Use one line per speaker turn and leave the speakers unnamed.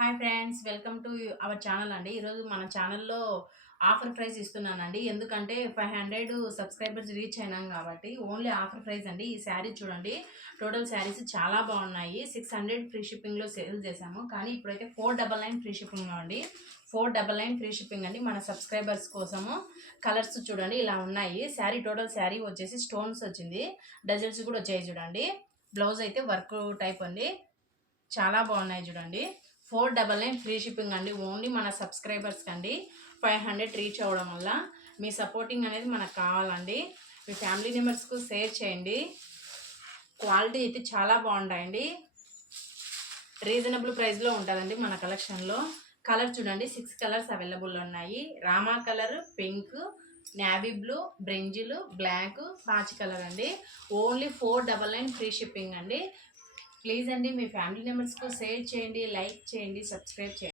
Hi friends welcome to our channel అండి. ఈరోజు మన ఛానల్లో ఆఫర్ ప్రైస్ ఇస్తున్నానండి. ఎందుకంటే ఫైవ్ హండ్రెడ్ సబ్స్క్రైబర్స్ రీచ్ అయినాం కాబట్టి ఓన్లీ ఆఫర్ ప్రైస్ అండి. ఈ శారీ చూడండి టోటల్ శారీస్ చాలా బాగున్నాయి. సిక్స్ హండ్రెడ్ ఫ్రీ షిప్పింగ్లో సేల్ చేశాము. కానీ ఇప్పుడైతే four double nine free shipping అండి. Four double nine free shipping అండి మన సబ్స్క్రైబర్స్ కోసము. కలర్స్ చూడండి ఇలా ఉన్నాయి. శారీ టోటల్ శారీ వచ్చేసి స్టోన్స్ వచ్చింది. డజల్స్ కూడా వచ్చాయి చూడండి. బ్లౌజ్ అయితే వర్క్ టైప్ అండి. చాలా బాగున్నాయి చూడండి. Four double nine free shipping అండి. ఓన్లీ మన సబ్స్క్రైబర్స్కి అండి ఫైవ్ హండ్రెడ్ రీచ్ అవ్వడం వల్ల మీ సపోర్టింగ్ అనేది మనకు కావాలండి. మీ ఫ్యామిలీ మెంబర్స్కు షేర్ చేయండి. క్వాలిటీ అయితే చాలా బాగుంటాయండి. రీజనబుల్ ప్రైస్లో ఉంటుందండి మన కలెక్షన్లో కలర్ చూడండి. సిక్స్ కలర్స్ అవైలబుల్ ఉన్నాయి. Rama colour pink navy blue బ్రెంజిల్ బ్లాక్ పాచి కలర్ అండి. Only four double nine free shipping అండి. ప్లీజ్ అండి మీ ఫ్యామిలీ మెంబర్స్కు షేర్ చేయండి లైక్ చేయండి సబ్స్క్రైబ్ చేయండి.